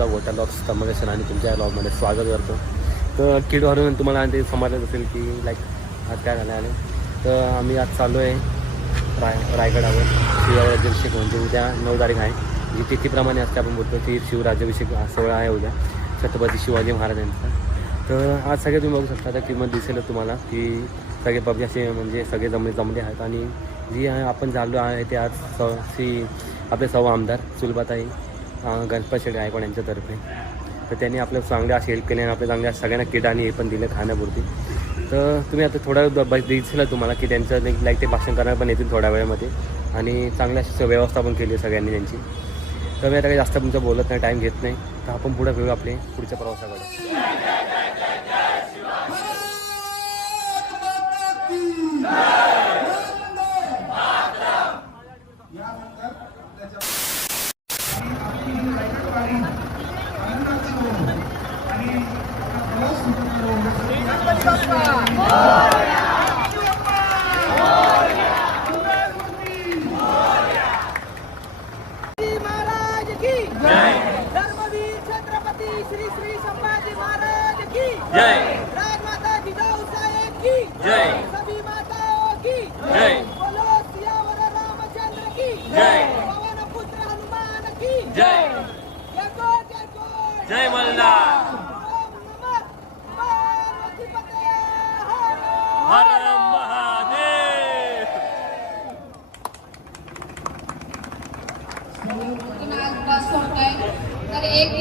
तुमचा गोटा लॉक्स कमलेशन आणि तुमच्या लॉगमध्ये स्वागत करतो. तर किडवरून तुम्हाला ते समजलंच असेल की लाईक आज काय झालं आहे. तर आम्ही आज चाललो आहे रायगडावर शिवराज्याभिषेक म्हणजे उद्या 9 तारीख आहे. जी तिथीप्रमाणे असते आपण बोलतो की शिवराज्याभिषेक सोहळा आहे उद्या छत्रपती शिवाजी महाराजांचा. तर आज सगळे तुम्ही बघू शकता आता किंमत दिसेल तुम्हाला की सगळे पब्लिक असे म्हणजे सगळे जमले आहेत. आणि जी आपण चाललो आहे ते आज आपले सौ आमदार सुलभाताई गणपत शेठ गायकवाड यांच्यातर्फे. तर त्यांनी आपल्या चांगल्या अशी हेल्प केली आणि आपल्या चांगल्या सगळ्यांना किट आणि हे पण दिलं खाण्यापुरती. तर तुम्ही आता थोडा दिसेल तुम्हाला की त्यांचं लाईक ते भाषण करणार पण येतील थोड्या वेळामध्ये आणि चांगल्या अशी व्यवस्था पण केली आहे सगळ्यांनी त्यांची. तर मी आता काही जास्त तुमचं बोलत नाही, टाईम घेत नाही. तर आपण पुढे घेऊ आपले पुढच्या प्रवासाकडे. धर्मवीर छत्रपती श्री श्री संभाजी महाराज की जय. राजमाता जिजाऊ साहेब की जय. सभी माताओं की जय. बोलो सियावर रामचंद्र की जय. पवन पुत्र हनुमान की जय. जय मल्हार. ओम नमः पार्वतीपते हर महादेव. तर एक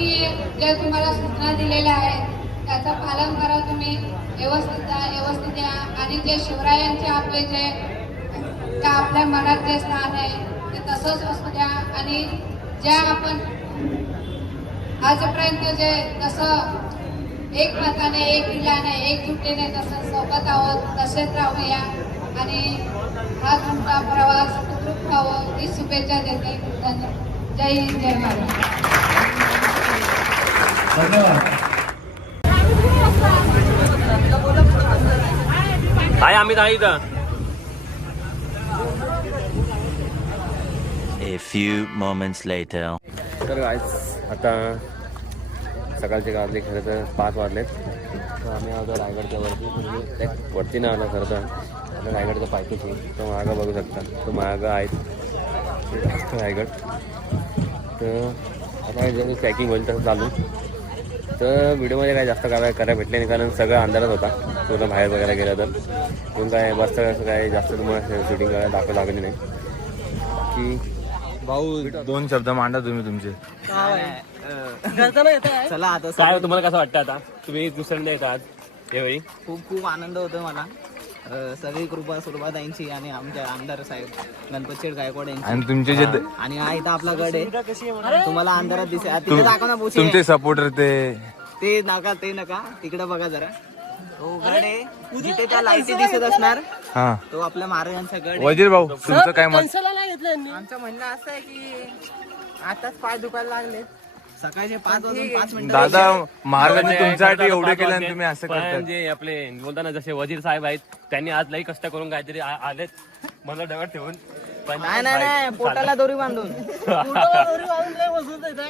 जे तुम्हाला सूचना दिलेल्या आहेत त्याचं पालन करा तुम्ही व्यवस्थित या. आणि जे शिवरायांचे आपले जे आपल्या मनात जे स्थान आहे ते तसंच असू द्या. आणि ज्या आपण आजपर्यंत जे तसं एकमताने एक दिलाने एकजुटीने तसं सोबत आहोत तसेच राहूया. आणि हा तुमचा प्रवास सुखरूप व्हावं ही शुभेच्छा देते. जय हिंद जय महाराष्ट्र. आहे आम्ही नाही इथं. A few moments later. तर आज आता सकाळचे गावातले खरं तर 5 वाजलेत. तर आम्ही आलो रायगडच्या वरती वरती नाही आलो खरं तर आता रायगडच्या पायथ्याशी. तो मागं बघू शकता तो मागं आहेत रायगड. तर आता जर पॅकिंग होईल तसं चालू. तर व्हिडिओमध्ये काय जास्त करायला भेटले नाही कारण सगळं अंधारात होता पूर्ण बाहेर बघायला गेलं तर. म्हणून काय बसतं असं काय जास्त तुम्हाला शूटिंग करायला दाखवू लागली नाही. बाकी भाऊ 2 शब्द मांडा तुम्ही तुमचे. चला आता काय तुम्हाला कसं वाटतं आता तुम्ही दुसऱ्यांदा येता आज यावेळी? खूप आनंद होतो मला. सगळी कृपा सुलभाताईंची आणि आमच्या आमदार साहेब गणपत शेठ गायकवाड यांची. आणि तुमचे जे आणि हा इथं आपला गड आहे तुम्हाला अंधारात दिसेल. तिथे दाखव ना पोचे. तुमचे सपोर्टर ते नका तिकडे बघा जरा. तो गड आहे जिथे त्या लाईटी दिसत असणार हा तो आपल्या महाराजांचा गड आहे. वजीर भाऊ तुमचं काय मत? आमचं म्हणणं असं आहे की आताच पाय दुखायला लागले. सकाळचे 5 वाजून 5 मिनिटं. दादा महाराजांनी तुमच्यासाठी एवढे केले आणि तुम्ही असं पण करता. जे आपले बोलताना जसे वजीर साहेब आहेत त्यांनी आज लई कष्ट करून काहीतरी आलेत मला डगड ठेवून. पण नाही पोटाला दोरी बांधून.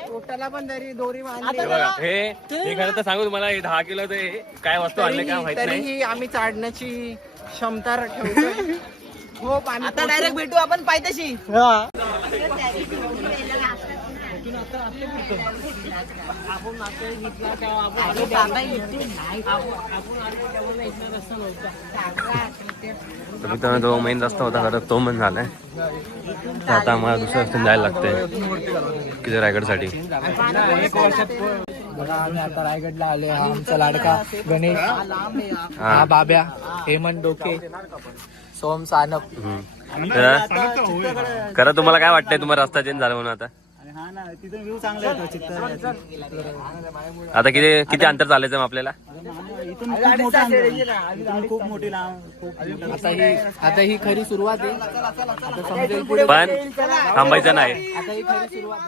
पोटाला पण दोरी बांधली. हे बघा, हे खरं तर सांगू तुम्हाला 10 किलो ते काय वस्तू आणले काय माहित नाही. तरीही आम्ही चाडण्याची क्षमता ठेवतो. हो आता डायरेक्ट भेटू आपण पायथ्याशी. तर मित्रांनो जो मेन रस्ता होता खरं तो पण झालाय. तर आता आम्हाला दुसऱ्या रस्त्याने जायला लागतंय की रायगडसाठी. बघा आम्ही आता रायगडला आले. हा आमचा लाडका गणेश, हा बाब्या, हेमंत डोके, सोम सानप. खरं तुम्हाला काय वाटतंय तुम्हाला रस्ता चेंज झाला म्हणून आता? आता किती अंतर चालायचं मग आपल्याला? खूप मोठी आता ही खरी सुरुवात आहे. आता समजेल पुढे पण थांबायचं नाही. आता ही खरी सुरुवात.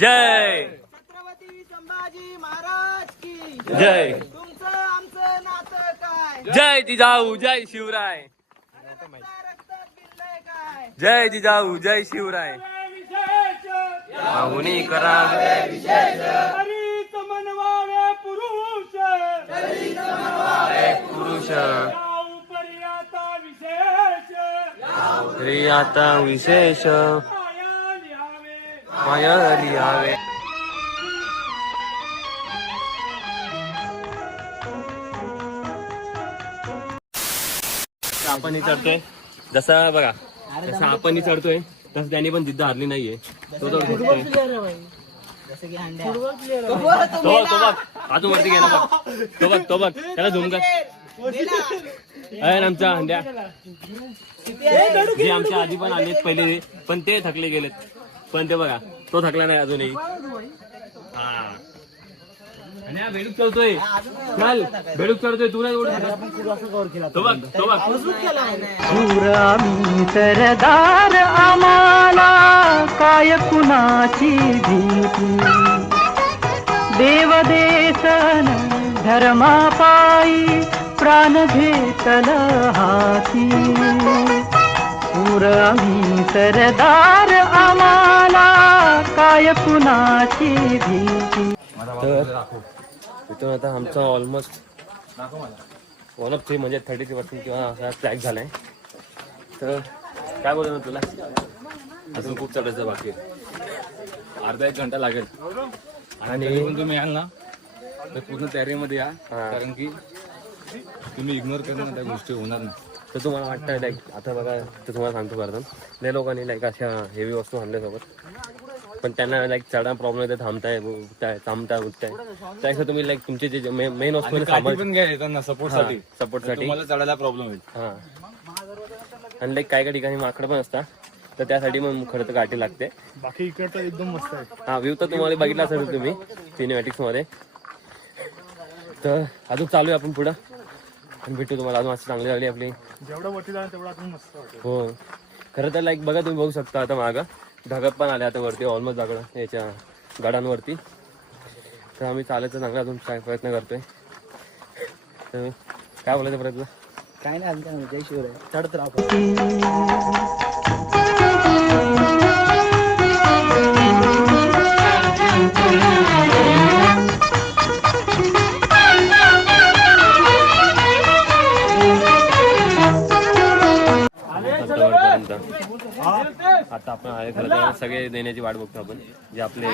जय छत्रपती संभाजी महाराज की जय. तुमचं आमचं नातं काय? जय जिजाऊ जय शिवराय. रक्तात भिनलंय काय? जय जिजाऊ जय शिवराय. पाहुणी करावे हरित मनवावे पुरुष पुरुष या उपरी आता विशेष तरी आता विशेष माया लिहावे माया लिहावे. आपण चढतोय जसा बघा जसं आपण चढतोय तसं त्यांनी पण जिद्द हारली नाहीये. तो तर झोपतोय. जसं की अंड्या तो बघ अजून वरती गेला बघ. तो बघ त्याला झूम कर. आमच्या अंड्या जे आमच्या आधी पण आलेत पहिले पण ते थकले गेलेत. पण ते बघा तो थकला नाही अजूनही. हा आणि हा बेडूक चढतोय. चल बेडूक चढतोय तू नाही एवढं. तो बघ आम्ही सरदार आम्हाला काय कुणाची भीती देवदेशन धर्मापायी प्राण घेतल हाती आम्ही सरदार आम्हाला काय कुणाची भीती. तर इथून आता आमचा ऑलमोस्ट 1/3 म्हणजे 33% किंवा असा ट्रॅक झालाय. तर काय बोलतो ना तुला अजून खूप चढायचं बाकी आहे. अर्धा एक घंटा लागेल आणि पण तुम्ही याल ना तर पूर्ण तयारीमध्ये या कारण की तुम्ही इग्नोर करणं त्या गोष्टी होणार नाही. तर तुम्हाला वाटतं लाईक आता बघा तर तुम्हाला सांगतो करतो लय लोकांनी लाईक अशा हेवी वस्तू आणल्यासोबत पण त्यांना लाईक चढा प्रॉब्लेम येते थांबताय उठताय त्यापेक्षा तुम्ही लाईक तुमचे जे मेन वस्तू काठी पण घ्या येताना सपोर्टसाठी सपोर्टसाठी तुम्हाला चढायला प्रॉब्लेम होईल. हा आणि लाईक काय ठिकाणी माकडं पण असतात तर त्यासाठी मग खरं तर गाठी लागते. बाकी इकडचं एकदम मस्त आहे. हा व्ह्यू तर तुम्हाला बघितला असेल तुम्ही सिनेमॅटिक्स मध्ये. तर अजून चालू आहे आपण पुढं आणि भेटू तुम्हाला अजून असं चांगली झाली आपली. जेवढं वरती जाणार तेवढं अजून मस्त वाटेल. हो खरं तर लाईक बघा तुम्ही बघू शकता आता मागं ढगत पण आले आता वरती ऑलमोस्ट दगड याच्या गडांवरती. तर आम्ही चालायचं चांगला अजून काय प्रयत्न करतोय. तर काय बोलायचा प्रयत्न काय नाही आमच्या जय शिवराय चढत राहतो. आता आपण आहे खरं तर सगळे देण्याची वाट बघतो आपण जे आपले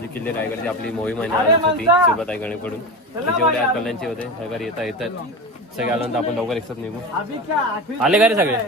जे किल्ले रायगडची आपली मोहीम आहे होती सोबत आहे गणेकडून जेवढे आज कल्याणचे होते सगळे येतात सगळे आल्यानंतर आपण लवकर एकसाथ निघू. आले का रे सगळे.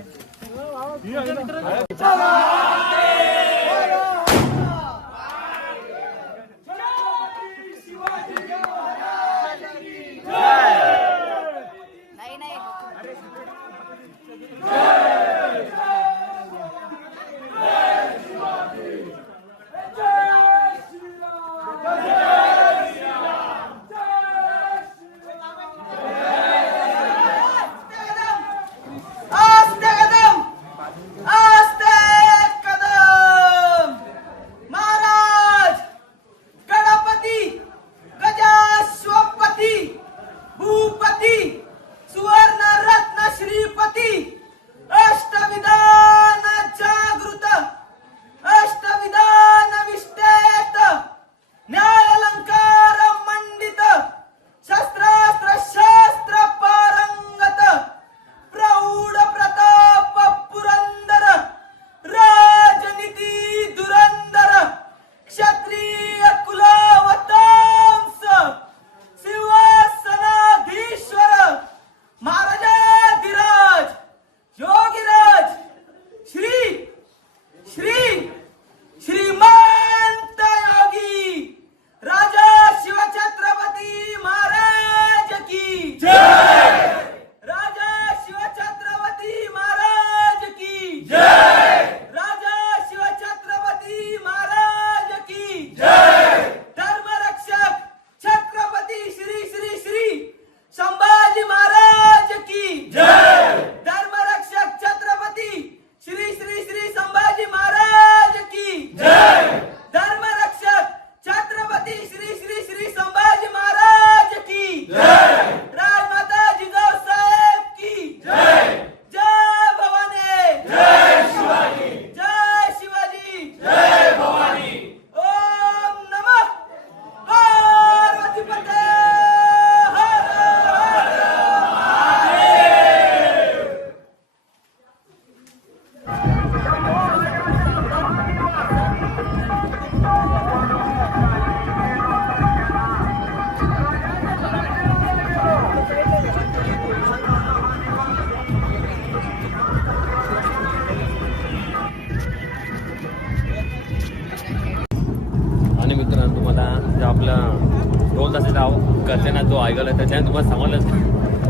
करताना तो ऐकला तर त्याने तुम्हाला समजलंच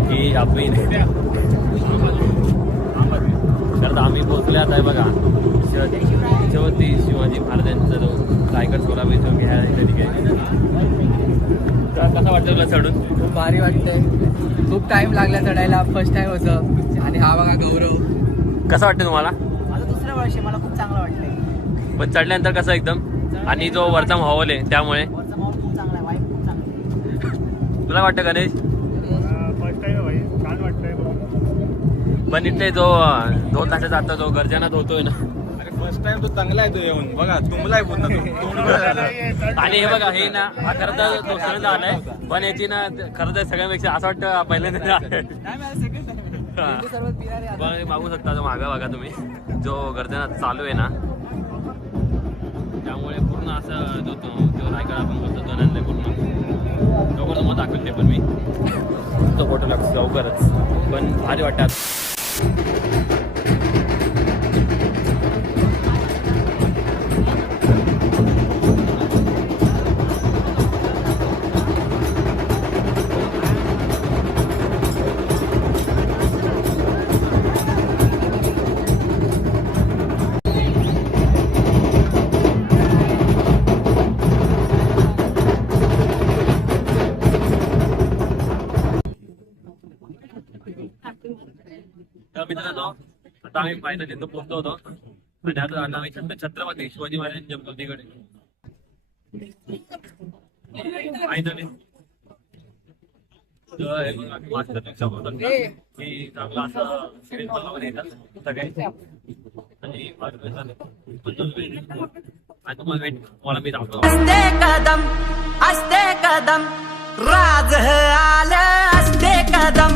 की आपण तर आम्ही पोहोचले आता आहे बघा छत्रपती शिवाजी महाराजांचा जो रायगड सोलापूर जो घ्यायला ठिकाणी. तर कसं वाटतं तुला चढून? खूप भारी वाटतंय. खूप टाइम लागला चढायला. फर्स्ट टाइम होतं. आणि हा बघा गौरव. कसं वाटतं तुम्हाला? माझं दुसरं वर्ष मला खूप चांगलं वाटतंय. पण चढल्यानंतर कसं एकदम आणि जो वरचा माहोल आहे त्यामुळे वरचा माहोल खूप चांगला आहे. वाईब खूप चांगली आहे. तुला वाटतं गणेश? फर्स्ट टाइम भाई छान वाटतंय. पण इथे जो 2 तासाचा आता जो गर्जनात होतोय ना फर्स्ट टाइम तो चांगला आहे तो येऊन बघा तुमलाय पुन्हा आणि हे बघा हे ना हा खरं तर दुसऱ्यांदा आलाय पण याची ना खरं तर सगळ्यांपेक्षा असं वाटतं पहिल्यांदा नाही मला सेकंड टाइम. सर्वात बिरारी आहे. पण मागू शकता जो मागा बघा तुम्ही जो गर्जनात चालू आहे ना त्यामुळे पूर्ण असं जो रायगड आपण बोलतो तो नंतर पूर्ण लवकर मग दाखवते पण मी तो फोटो लागतो लवकरच पण भारी वाटतात. तर मित्रांनो आता आम्ही फायनली तिथं पोहोचलो होतो आणि आता आम्ही छत्रपती शिवाजी महाराजांच्या मूर्तीकडे फायनली. तर हे बघा, आम्ही वाचलं समोर की चांगला असं सिरीज बनवून येतात सगळे आणि तुम्हाला वेट मला मी दाखवतो. असते कदम राज आलं असते कदम.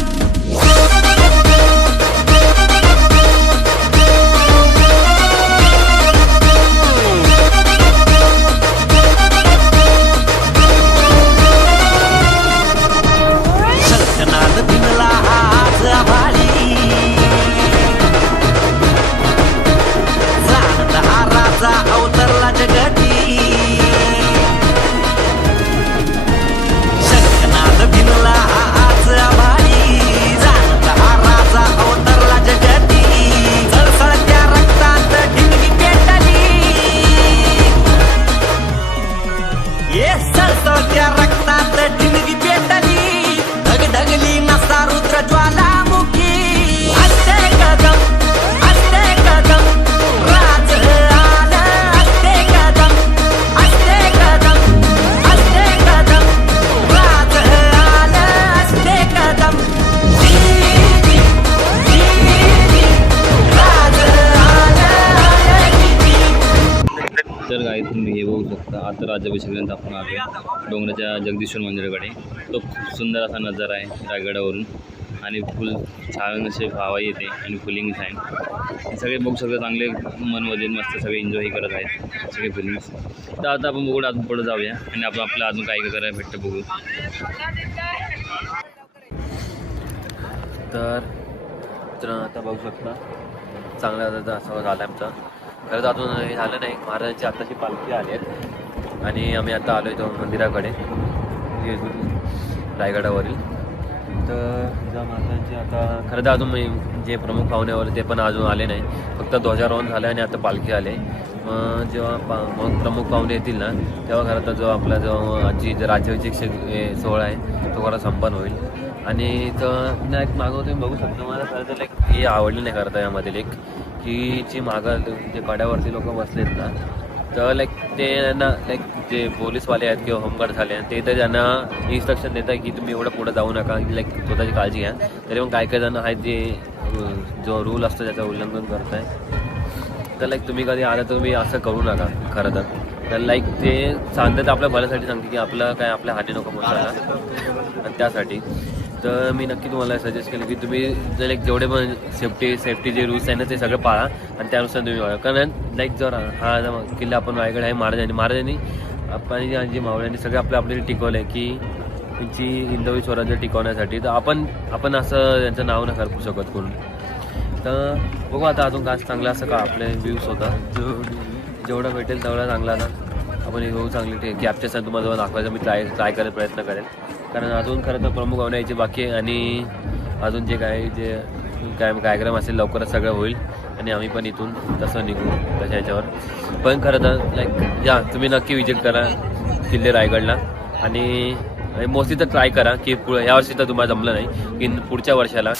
शंखनाद भिनला आज आभाळी जाणत हा राजा अवतरला जगती. शंखनाद भिनला आज आभाळी जाणत हा राजा अवतरला जगती. सळसळत्या रक्तात ढिंगी पेटली ये सळसळत्या रक्तात ढिंगी पेटली. ढगढगली नसा रुद्र ज्वालामुखी. असते कदम राज आलं असते कदम. असते कदम राज आलं असते कदम. राज तर काय तुम्ही हे बघू शकता आता राज्याभिषेकानंतर आपण आलो डोंगराच्या जगदीश्वर मंदिराकडे. तो खूप सुंदर असा नजारा आहे रायगडावरून आणि फुल छान असे हवा येते आणि फुलिंग आहे. सगळे बघू शकता चांगले मनमध्ये मस्त सगळे एन्जॉय करत आहेत सगळे फिलिंग्स. तर आता आपण बघू अजून पुढे जाऊया आणि आपण आपलं अजून काय करायला भेटतं बघू. तर आता बघू शकता चांगला असं झालं आमचा. खरं तर अजून हे झालं नाही. महाराजांची आत्ताची पालखी आली आहेत आणि आम्ही आता आलो आहे मंदिराकडे रायगडावरील. तर ज्या महाराजांची आता खरं तर अजून जे प्रमुख पाहुण्यावर ते पण अजून आले नाही. फक्त ध्वजारोहण झालं आणि आता पालखी आले. मग जेव्हा मग प्रमुख पाहुणे येतील ना तेव्हा खरं तर जो आपला जो आजची राज्याभिषेक सोहळा आहे तो खरा संपन्न होईल. आणि तर एक मागं तुम्ही बघू शकता मला खरं तर लाईक हे आवडलं नाही करता यामध्ये एक की जी मागं जे कड्यावरती लोक बसलेत ना तर लाईक ते ना लाईक जे पोलीसवाले आहेत किंवा होमगार्ड झाले ते तर त्यांना इन्स्ट्रक्शन देत आहे की तुम्ही एवढं पुढं जाऊ नका लाईक स्वतःची काळजी घ्या. तरी पण काही जण आहेत जे जो रूल असतो त्याचं उल्लंघन करत आहे. तर लाईक तुम्ही कधी आलं तर तुम्ही असं करू नका खरं तर लाईक ते सांगतात आपल्या भल्यासाठी सांगते की आपलं काय आपल्या हाती नको पोचायला. आणि त्यासाठी तर मी नक्की तुम्हाला सजेस्ट केलं की तुम्ही जर एक जेवढे पण सेफ्टी जे रूल्स आहे ना ते सगळं पाळा आणि त्यानुसार तुम्ही वागा. कारण लाईक जर हा किल्ला आपण रायगड आहे महाराजांनी आपण जी मावळ्यांनी सगळं आपल्याला टिकवलं आहे की त्यांची हिंदवी स्वराज्य टिकवण्यासाठी. तर आपण असं त्यांचं नाव न करू शकत कोण. तर बघू आता अजून काय चांगलं असं का आपले व्ह्यूज होता जेवढं भेटेल तेवढा चांगला आता आपण हे चांगली कॅप्चर्स तुम्हाला जेव्हा दाखवायचं मी ट्राय करायचा प्रयत्न करेल. कारण अजून खरं तर प्रमुख पाहुणे यायचे बाकी आहे आणि अजून जे कार्यक्रम असेल लवकरच सगळं होईल आणि आम्ही पण इथून तसं निघू तशा ह्याच्यावर. पण खरं तर लाईक या तुम्ही नक्की विजिट करा किल्ले रायगडला आणि मोस्टली तर ट्राय करा की यावर्षी तर तुम्हाला जमलं नाही की पुढच्या वर्षाला.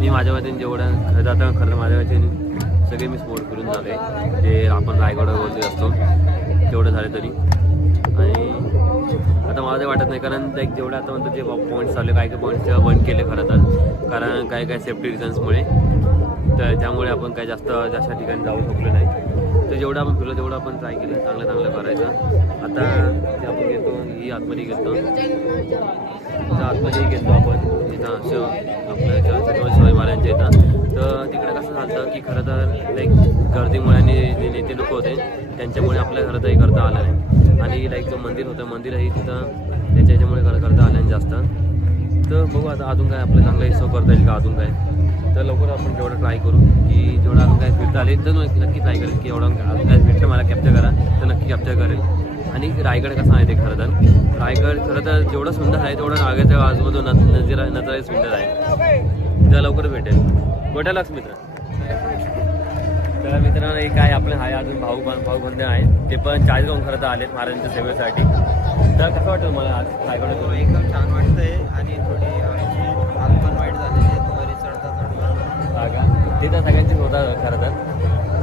मी माझ्या वतीने जेवढं खरं माझ्या वतीने सगळे मी स्पोर्ट करून झाले जे आपण रायगडवर बोलते असतो तेवढं झाले तरी. आणि आता मला ते वाटत नाही कारण ते जेवढं आता म्हणतो जे पॉईंट्स चालले काही पॉईंट्स बंद केले खरं तर कारण काही सेफ्टी रिझन्समुळे तर त्यामुळे आपण काही जास्त ठिकाणी जाऊ शकलो नाही. तर जेवढं आपण फिरलो तेवढं आपण ट्राय केलं, चांगलं करायचं. आता ते आपण घेतो ही आतमध्ये घेतो, इथं आतमध्ये घेतो आपण इथं असं आपल्या छत्रपती शिवाजी महाराजांच्या इथं. तर तिकडे कसं झालं की खरं तर लाईक गर्दीमुळे आणि जे नेते लोक होते त्यांच्यामुळे आपल्या खरं तर हे करता आलं नाही. आणि लाईक जो मंदिर होतं मंदिरही तिथं त्याच्यामुळे करता आलं नाही जास्त. तर बघू आता अजून काय आपलं चांगला हिशोब करता येईल का अजून काय. तर लवकर आपण जेवढं ट्राय करू की जेवढं अजून काय फिरता आले तर नक्की ट्राय करेल की एवढं अजून काय फिरतं मला कॅप्चर करा तर नक्की कॅप्चर करेल. आणि रायगड कसा आहे ते खरं तर रायगड खरं तर जेवढं सुंदर आहे तेवढं नागाच्या आजूबाजू नजरही सुंदर आहे. तर लवकर भेटेल. गोट्या लक्ष मित्र. तर मित्रांनो एक आहे आपलं आहे अजून भाऊबंद आहे ते पण चाळीसगावून खरं तर आलेत महाराजांच्या सेवेसाठी. तर कसं वाटतं मला आज रायगड एकदम छान वाटतंय आणि थोडी हाल पण वाईट झालेली आहे वरी चढता हा का ते तर सगळ्यांचीच होतं खरं तर.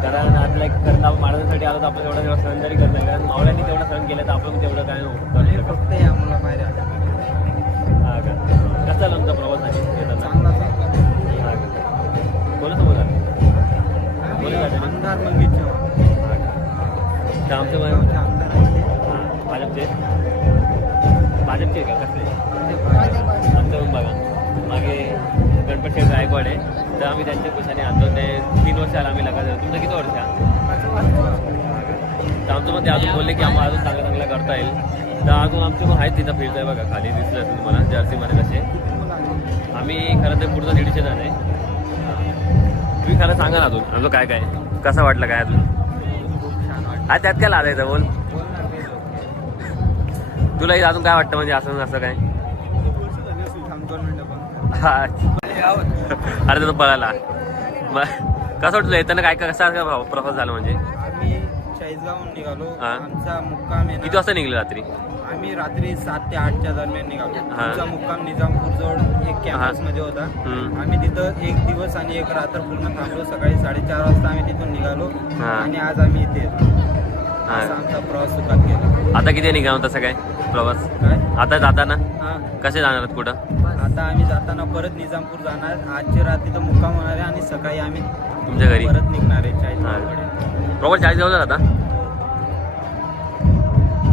कारण आज लाईक खरं आपण महाराजांसाठी आलो तर आपण तेवढा सहन जरी करत नाही कारण मावळ्यांनी तेवढं सहन केलं तर आपण तेवढं काय नाही फक्त या मुला बाहेर आला हा का कसा झाला आमचा प्रवास आहे येताना? चांगला हा का कोणासोबत आला आमदार मंगेश चव्हाण तर आमचं गावचे आमदार आहे भाजपचे का कसले आमचं पण बघा मागे गणपत शेठ गायकवाड आहे तर आम्ही त्यांच्या कुशाने आणतो. ते 3 वर्ष आला आम्ही लगातार. तुमचं किती वर्ष तर आमचं पण ते अजून बोलले की आम्हाला अजून चांगला करता येईल. तर अजून आमचे पण आहेत तिथं फिरत आहे बघा खाली दिसलं असेल तुम्हाला जर्सीमध्ये कसे. आम्ही खरं तर पुढचं 150 जण आहे. तुम्ही खरं सांगा ना अजून आमचं काय काय कसं वाटलं काय अजून हा त्यात काय लागायचं बोल. तुलाही अजून काय वाटतं म्हणजे असं काय अरे तो पळाला मग कसं वाटलं येताना काय कसा प्रवास झाला म्हणजे. आम्ही चाळीसगावहून निघालो. हा. आमचा मुक्काम आहे किती ना वाजता निघले रात्री आम्ही रात्री 7 ते 8च्या दरम्यान निघालो. आमचा मुक्काम निजामपूर जवळ एक कॅम्पस मध्ये होता. आम्ही तिथं 1 दिवस आणि 1 रात्र पूर्ण थांबलो. सकाळी 4:30 वाजता आम्ही तिथून निघालो आणि आज आम्ही इथे येतो. असा आमचा प्रवास सुखात गेला. आता किती निघाला तसं काय प्रवास काय आता जाताना हा कसे जाणार कुठं आता आम्ही जाताना परत निजामपूर जाणार. आजची रात्री तर मुक्काम होणार आहे आणि सकाळी आम्ही तुमच्या घरी परत निघणार आहे चाळीसगावकडे. प्रॉपर 40 जाऊ आता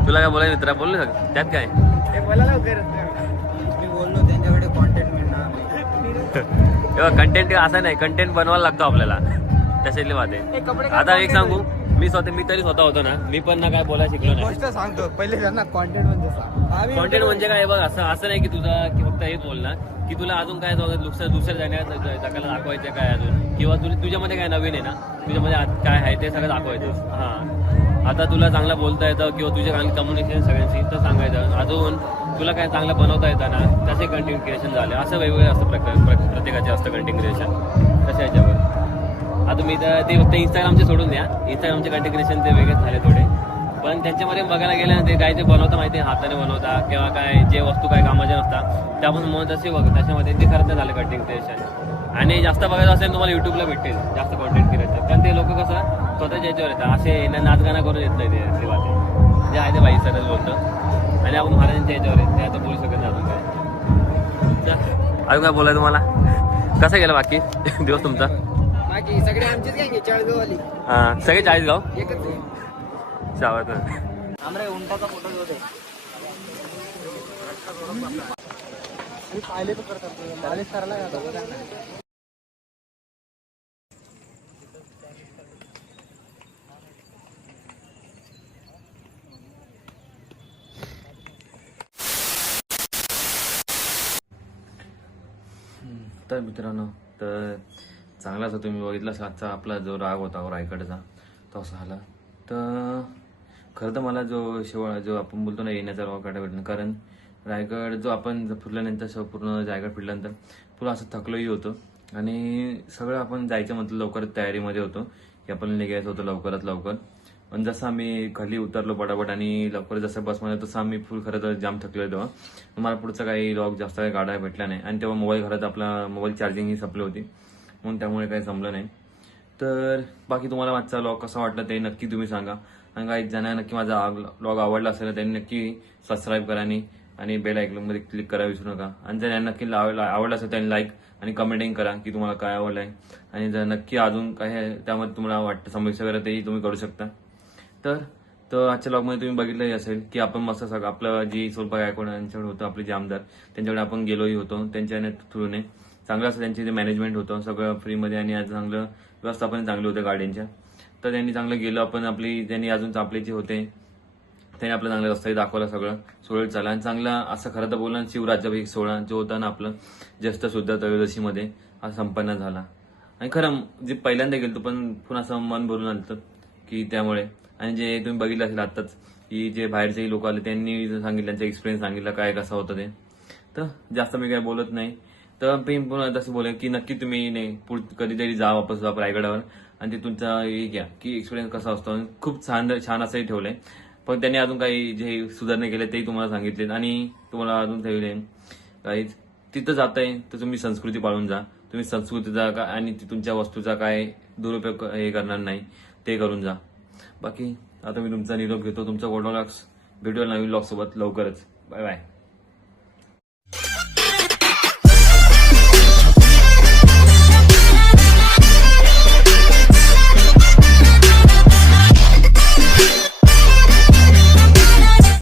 तुला काय बोलायचं मित्रा बोलले सगळं त्यात काय मी बोललो त्यांच्याकडे कॉन्टॅक्ट मिळणार नाही. तेव्हा कंटेंट असं नाही कंटेंट बनवायला लागतो आपल्याला त्याच्यातली बात आहे. आता एक सांगू मी तरी स्वतः होतो ना मी पण ना काय बोलायला शिकलो नाही. गोष्ट सांगतो पहिले त्यांना कॉन्टॅक्ट म्हणजे सांग. कॉन्टेंट म्हणजे काय बघ असं नाही की तुझा की फक्त हेच बोल ना की तुला अजून काय दुसऱ्या जगाला दाखवायचं काय अजून किंवा तुझ्यामध्ये काय नवीन आहे ना तुझ्यामध्ये काय आहे ते सगळं दाखवायचं. हां आता तुला चांगलं बोलता येतं किंवा तुझे चांगलं कम्युनिकेशन सगळ्यांशी तर सांगायचं. अजून तुला काय चांगलं बनवता येतं ना तसे कंटेंट क्रिएशन झाले असं वेगवेगळं असतं प्रत्येकाचे असतं कंटेंट क्रिएशन तशा याच्यावर. आता मी तर ते फक्त इंस्टाग्रामचे सोडून द्या इंस्टाग्रामचे कंटेंट क्रिएशन ते वेगळेच झाले थोडे पण त्यांच्यामध्ये बघायला गेलं ना ते काय ते बनवता माहिती आहे हाताने बनवता किंवा काय जे वस्तू काय कामाच्या नसतात त्या पण म्हणून तसे बघ त्याच्यामध्ये ते खरंच झालं कंटेंट क्रिएशन. आणि जास्त बघायचं असेल तुम्हाला युट्यूबला भेटेल जास्त कंटेंट क्रिएशन कारण ते लोक कसं स्वतःच्या याच्यावर येतात असे नाचगाणं करून येत नाही ते अशी बात जे आहे ते बाई सरच बोलतं आणि आपण महाराजांच्या याच्यावर आहे ते आता बोलू शकत नाही अजून काय. अजून काय बोलाय तुम्हाला कसं गेलं बाकी दिवस तुमचा. बाकी सगळे आमचेच काय चाळीसगाववाली हां सगळे 40 गाव एकच चावत आमरे उंटाचा फोटो होते पाहिले तर करतात करायला तर मित्रांनो तर चांगलाच तुम्ही बघितला आजचा आपला जो राग होता रायगडचा तो असा झाला. तर खरं तर मला जो आपण बोलतो ना येण्याचा राग काढायला कारण रायगड जो आपण फिरल्यानंतर पूर्ण रायगड फिरल्यानंतर पुढं असं थकलोही होतो आणि सगळं आपण जायचं म्हटलं लवकरच तयारीमध्ये होतो की आपण निघायचं होतं लवकरात लवकर. पण जसं आम्ही खाली उतरलो पटापट आणि लवकर जसं बसमध्ये तसं आम्ही फुल खरं तर जाम थकलो तेव्हा मला पुढचा काही लॉग जास्त काही गाडा भेटला नाही आणि तेव्हा मोबाईल खरं तर आपला मोबाईल चार्जिंग ही संपली होती म्हणून त्यामुळे काही जमलं नाही. तर बाकी तुम्हाला माझा लॉग कसा वाटला ते नक्की तुम्ही सांगा आणि काही जणांना नक्की माझा लॉग आवडला असेल तर त्यांनी नक्की सबस्क्राईब करा आणि बेल आयकॉनमध्ये क्लिक करायला विसरू नका आणि जर यांना नक्की आवडला असेल त्यांनी लाईक आणि कमेंटिंग करा की तुम्हाला काय आवडलं आहे आणि जर नक्की अजून काय आहे त्यामध्ये तुम्हाला वाटतं समस्या वगैरे तेही तुम्ही करू शकता. तर आजच्या ब्लॉगमध्ये तुम्ही बघितलंही असेल की आपण मस्त सगळं आपलं जी स्वरूपा गायकवाड यांच्याकडे होतं आपले जे आमदार त्यांच्याकडे आपण गेलोही होतो. त्यांच्या थ्रूने चांगलं असं त्यांचे जे मॅनेजमेंट होतं सगळं फ्रीमध्ये आणि आज चांगलं व्यवस्थापन चांगलं होतं गाड्यांच्या. तर त्यांनी चांगलं गेलं आपण त्यांनी अजून आपले जे होते त्यांनी आपलं चांगलं रस्ताही दाखवला सगळं सुरळीत झाला आणि चांगला असं खरं तर बोलणं शिवराज्याभिषेक सोहळा जो होता ना आपलं ज्येष्ठ शुद्ध त्रयोदशीमध्ये हा संपन्न झाला. आणि खरं जे पहिल्यांदा गेलो पण पुन्हा असं मन भरून आलं की त्यामुळे. आणि जे तुम्ही बघितलं असेल आत्ताच की जे बाहेरचेही लोक आले त्यांनी सांगितलं त्यांचा एक्सपिरियन्स सांगितलं काय कसं होतं ते. तर जास्त मी काय बोलत नाही. तर मी पुन्हा तसं बोलेन की नक्की तुम्ही कधीतरी जा वापस रायगडावर आणि ते तुमचा हे घ्या की एक्सपिरियन्स कसा असतो. खूप छान असंही ठेवलंय पण त्यांनी अजून काही जे सुधारणे केले तेही तुम्हाला सांगितलेत आणि तुम्हाला अजून ठेवले काही तिथं जाताय तर तुम्ही संस्कृती पाळून जा. तुम्ही संस्कृतीचा आणि तुमच्या वस्तूचा काय दुरुपयोग हे करणार नाही ते करून जा. बाकी आता मी तुमचा निरोप घेतो. तुमचा व्लॉग्स भेटूया नवीन व्लॉग सोबत लवकरच. Bye bye.